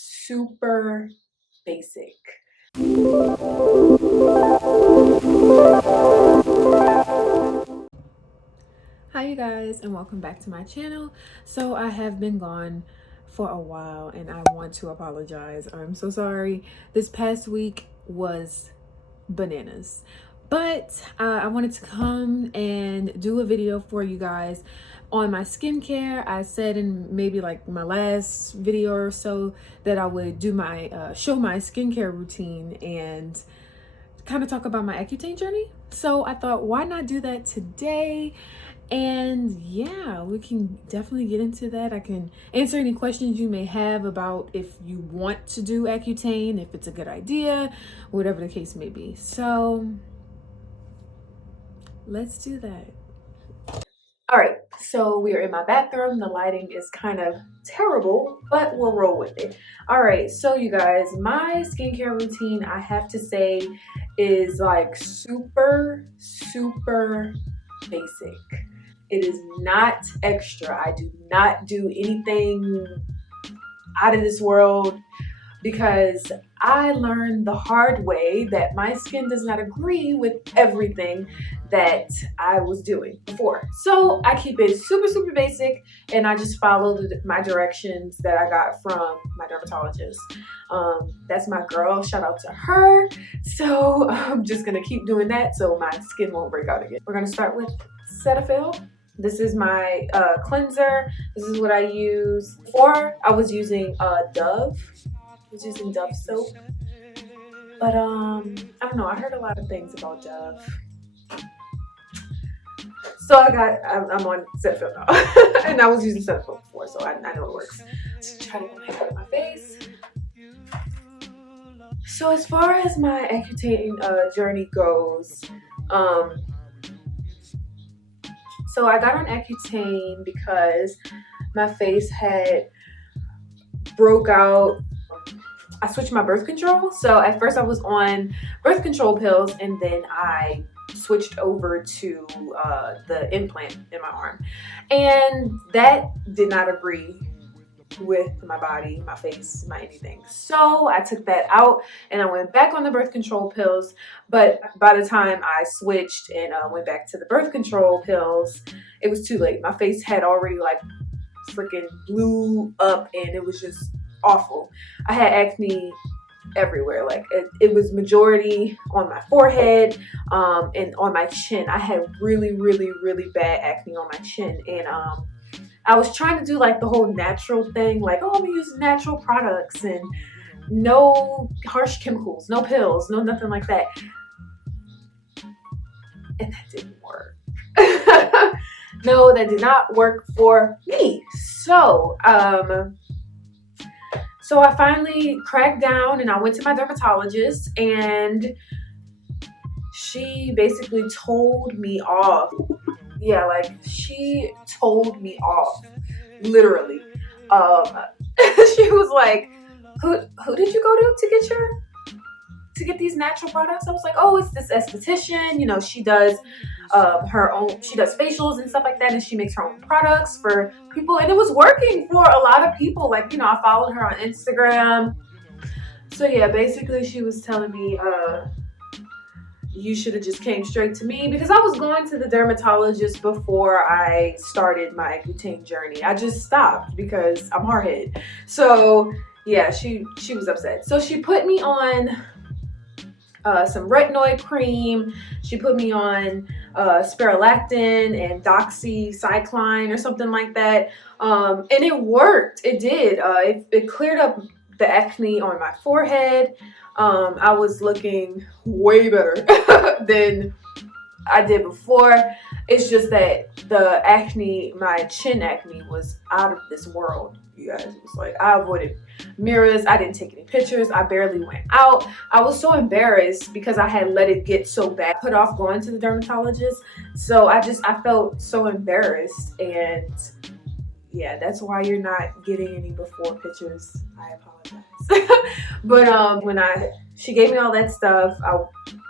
super basic. Hi you guys, and welcome back to my channel. So I have been gone for a while and I want to apologize. I'm so sorry. This past week was bananas, but I wanted to come and do a video for you guys on my skincare. I said in maybe like my last video or so that I would do my show my skincare routine and kind of talk about my Accutane journey. So I thought, why not do that today? And yeah, we can definitely get into that. I can answer any questions you may have about if you want to do Accutane, if it's a good idea, whatever the case may be. So let's do that. All right, so we are in my bathroom. The lighting is kind of terrible, but we'll roll with it. All right, so you guys, my skincare routine, I have to say, is like super basic. It is not extra. I do not do anything out of this world because I learned the hard way that my skin does not agree with everything that I was doing before. So I keep it super basic, and I just followed my directions that I got from my dermatologist. That's my girl, shout out to her. So I'm just gonna keep doing that so my skin won't break out again. We're gonna start with Cetaphil. This is my cleanser. This is what I use. Before I was using Dove. I was using Dove soap. But I don't know, I heard a lot of things about Dove. So I'm on Cetaphil now. And I was using Cetaphil before, so I know it works. Just try to get my hair out of my face. So as far as my Accutane journey goes, so I got on Accutane because my face had broke out. I switched my birth control. So at first I was on birth control pills, and then I switched over to the implant in my arm. And that did not agree with my body, my face, my anything. So I took that out and I went back on the birth control pills. But by the time I switched and went back to the birth control pills, it was too late. My face had already like freaking blew up and it was just awful. I had acne everywhere. Like it was majority on my forehead and on my chin. I had really bad acne on my chin, and I was trying to do like the whole natural thing, like, oh, I'm gonna use natural products and no harsh chemicals, no pills, no nothing like that. And that didn't work. No, that did not work for me. So, so I finally cracked down and I went to my dermatologist, and she basically told me off. Yeah, like she told me off, literally. She was like, who did you go to get these natural products? I was like, oh, it's this esthetician, you know, she does her own, she does facials and stuff like that, and she makes her own products for people, and it was working for a lot of people. Like, you know, I followed her on Instagram. So yeah, basically she was telling me you should have just came straight to me, because I was going to the dermatologist before I started my Accutane journey. I just stopped because I'm hard-headed. So yeah, she was upset. So she put me on some Tretinoin cream. She put me on spirulactin and doxycycline or something like that. And it worked. It did. It cleared up the acne on my forehead. I was looking way better than I did before. It's just that the acne, my chin acne, was out of this world, you guys. It was like, I avoided mirrors. I didn't take any pictures. I barely went out. I was so embarrassed because I had let it get so bad. Put off going to the dermatologist. So I felt so embarrassed, and yeah, that's why you're not getting any before pictures. I apologize. But when she gave me all that stuff, I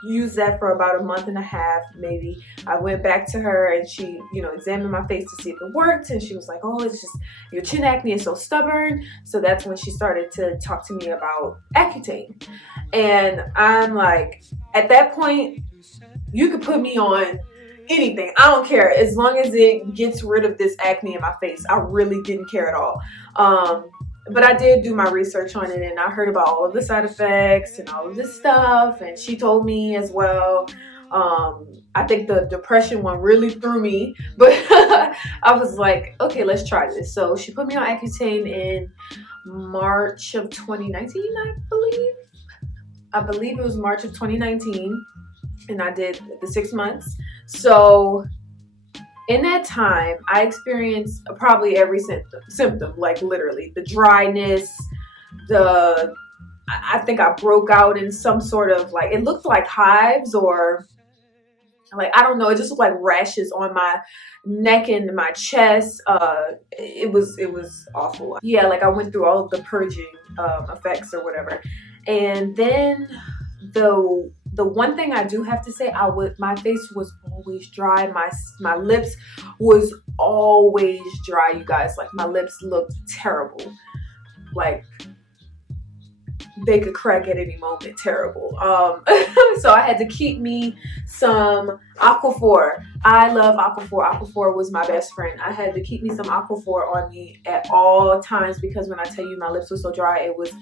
used that for about a month and a half, maybe. I went back to her and she, examined my face to see if it worked. And she was like, oh, it's just your chin acne is so stubborn. So that's when she started to talk to me about Accutane. And I'm like, at that point, you could put me on anything. I don't care. As long as it gets rid of this acne in my face. I really didn't care at all. But I did do my research on it, and I heard about all of the side effects and all of this stuff. And she told me as well. I think the depression one really threw me, but I was like, okay, let's try this. So she put me on Accutane in March of 2019, I believe it was March of 2019, and I did the 6 months. So in that time, I experienced probably every symptom, like literally the dryness, I think I broke out in some sort of like, it looked like hives or like, I don't know, it just looked like rashes on my neck and my chest. It was awful. Yeah, like I went through all of the purging effects or whatever. And then the one thing I do have to say, my face was always dry. My lips was always dry, you guys. Like my lips looked terrible. Like they could crack at any moment. Terrible. So I had to keep me some Aquaphor. I love Aquaphor. Aquaphor was my best friend. I had to keep me some Aquaphor on me at all times because when I tell you my lips were so dry, it was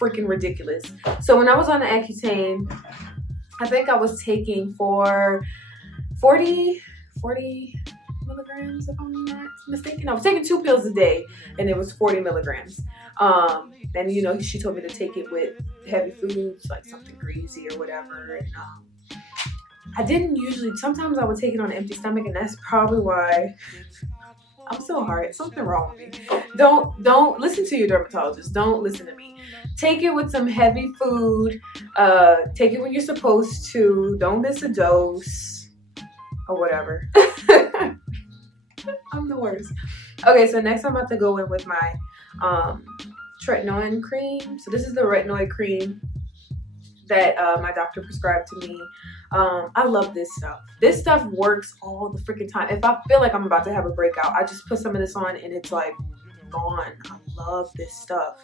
freaking ridiculous. So when I was on the Accutane, I think I was taking for 40 milligrams, if I'm not mistaken. I was taking 2 pills a day, and it was 40 milligrams. And she told me to take it with heavy foods, like something greasy or whatever. And I didn't usually. Sometimes I would take it on an empty stomach, and that's probably why I'm so hard. Something wrong with me. Don't listen to your dermatologist. Don't listen to me. Take it with some heavy food. Take it when you're supposed to. Don't miss a dose or whatever. I'm the worst. Okay, so next I'm about to go in with my Tretinoin Cream. So this is the Tretinoin Cream that my doctor prescribed to me. I love this stuff. This stuff works all the freaking time. If I feel like I'm about to have a breakout, I just put some of this on and it's like gone. I love this stuff.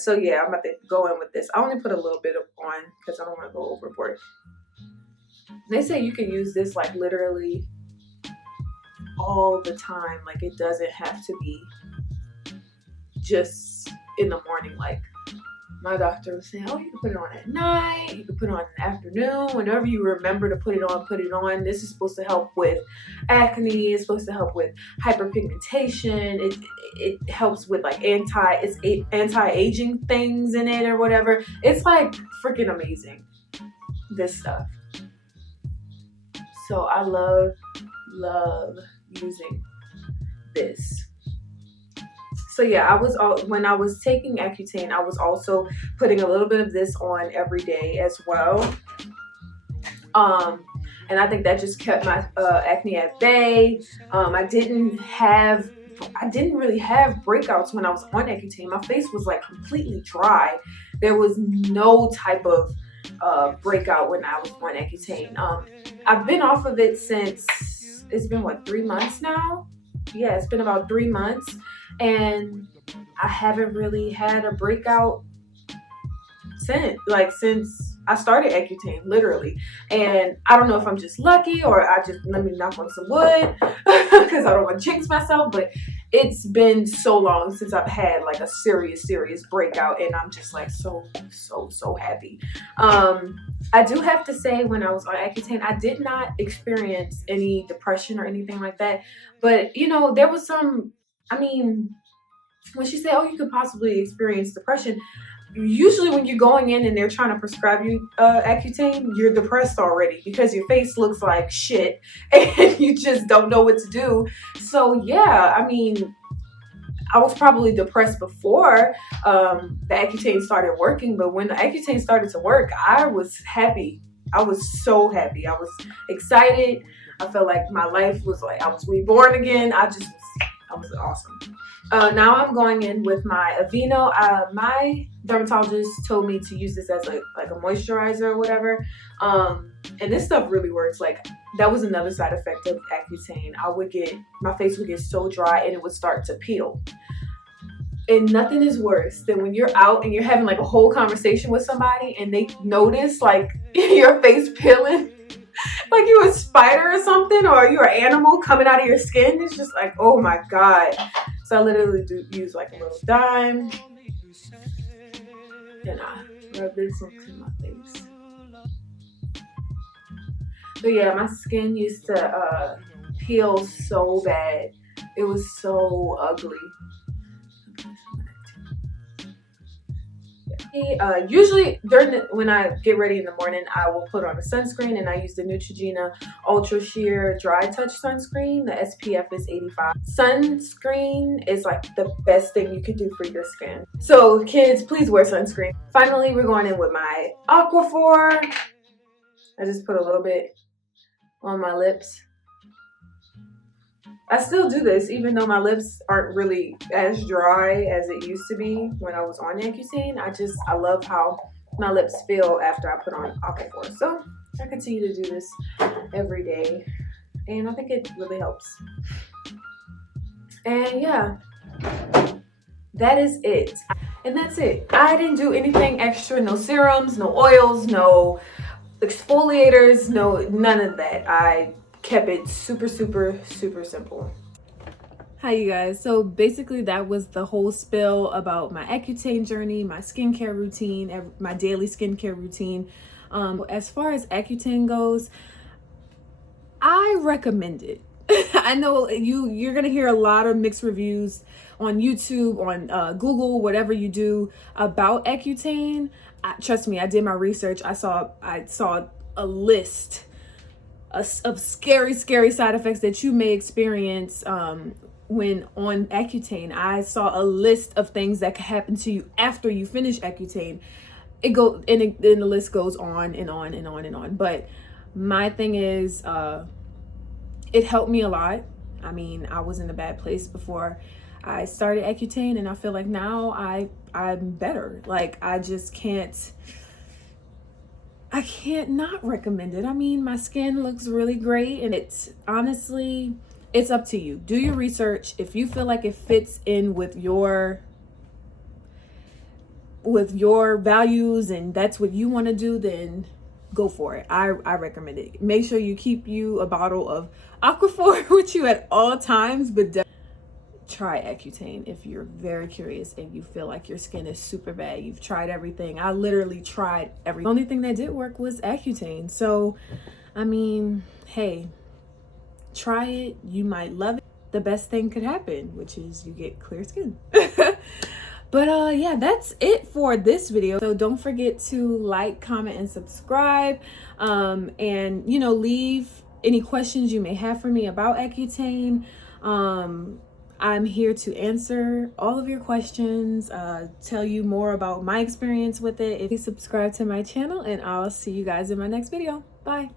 So yeah, I'm about to go in with this. I only put a little bit on because I don't want to go overboard. They say you can use this like literally all the time. Like it doesn't have to be just in the morning. Like my doctor was saying, oh, you can put it on at night, you can put it on in the afternoon, whenever you remember to put it on, put it on. This is supposed to help with acne, it's supposed to help with hyperpigmentation, it helps with like anti-aging things in it or whatever. It's like freaking amazing, this stuff. So I love using this. So yeah, when I was taking Accutane, I was also putting a little bit of this on every day as well. And I think that just kept my acne at bay. I didn't really have breakouts when I was on Accutane. My face was like completely dry. There was no type of breakout when I was on Accutane. I've been off of it since, it's been 3 months now? Yeah, it's been about 3 months. And I haven't really had a breakout since I started Accutane, literally. And I don't know if I'm just lucky or let me knock on some wood because I don't want to jinx myself, but it's been so long since I've had like a serious breakout, and I'm just like so happy. I do have to say, when I was on Accutane, I did not experience any depression or anything like that, but there was some, when she said, oh, you could possibly experience depression, usually when you're going in and they're trying to prescribe you Accutane, you're depressed already because your face looks like shit and you just don't know what to do. So yeah, I was probably depressed before the Accutane started working, but when the Accutane started to work, I was happy. I was so happy. I was excited. I felt like my life was like I was reborn again. That was awesome. Now I'm going in with my Aveeno. My dermatologist told me to use this as like a moisturizer or whatever. And this stuff really works. Like, that was another side effect of Accutane. My face would get so dry and it would start to peel. And nothing is worse than when you're out and you're having like a whole conversation with somebody and they notice like your face peeling, like you're a spider or something, or you're an animal coming out of your skin. It's just like, oh my God. So I literally do use like a little dime and I rub this into my face. So yeah, my skin used to peel so bad. It was so ugly. Usually when I get ready in the morning, I will put on a sunscreen, and I use the Neutrogena Ultra Sheer Dry Touch Sunscreen. The SPF is 85. Sunscreen is like the best thing you can do for your skin. So kids, please wear sunscreen. Finally, we're going in with my Aquaphor. I just put a little bit on my lips. I still do this even though my lips aren't really as dry as it used to be when I was on Accutane. I love how my lips feel after I put on Aquaphor. So I continue to do this every day and I think it really helps. And yeah, that is it. And that's it. I didn't do anything extra, no serums, no oils, no exfoliators, none of that. I kept it super simple. Hi you guys, so basically that was the whole spill about my Accutane journey, my skincare routine, my daily skincare routine. As far as Accutane goes, I recommend it. I know you're gonna hear a lot of mixed reviews on YouTube, on Google, whatever you do about Accutane. Trust me, I did my research. I saw a list of scary side effects that you may experience when on Accutane. I saw a list of things that could happen to you after you finish Accutane. And the list goes on and on and on and on. But my thing is, it helped me a lot. I mean, I was in a bad place before I started Accutane, and I feel like now I'm better. Like, I can't not recommend it. I mean, my skin looks really great, and honestly, it's up to you. Do your research. If you feel like it fits in with your values and that's what you want to do, then go for it. I recommend it. Make sure you keep a bottle of Aquaphor with you at all times, but try Accutane if you're very curious and you feel like your skin is super bad. You've tried everything. I literally tried everything. The only thing that did work was Accutane. So, I mean, hey, try it. You might love it. The best thing could happen, which is you get clear skin. But yeah, that's it for this video. So don't forget to like, comment, and subscribe. And leave any questions you may have for me about Accutane. I'm here to answer all of your questions, tell you more about my experience with it. If you subscribe to my channel, and I'll see you guys in my next video. Bye.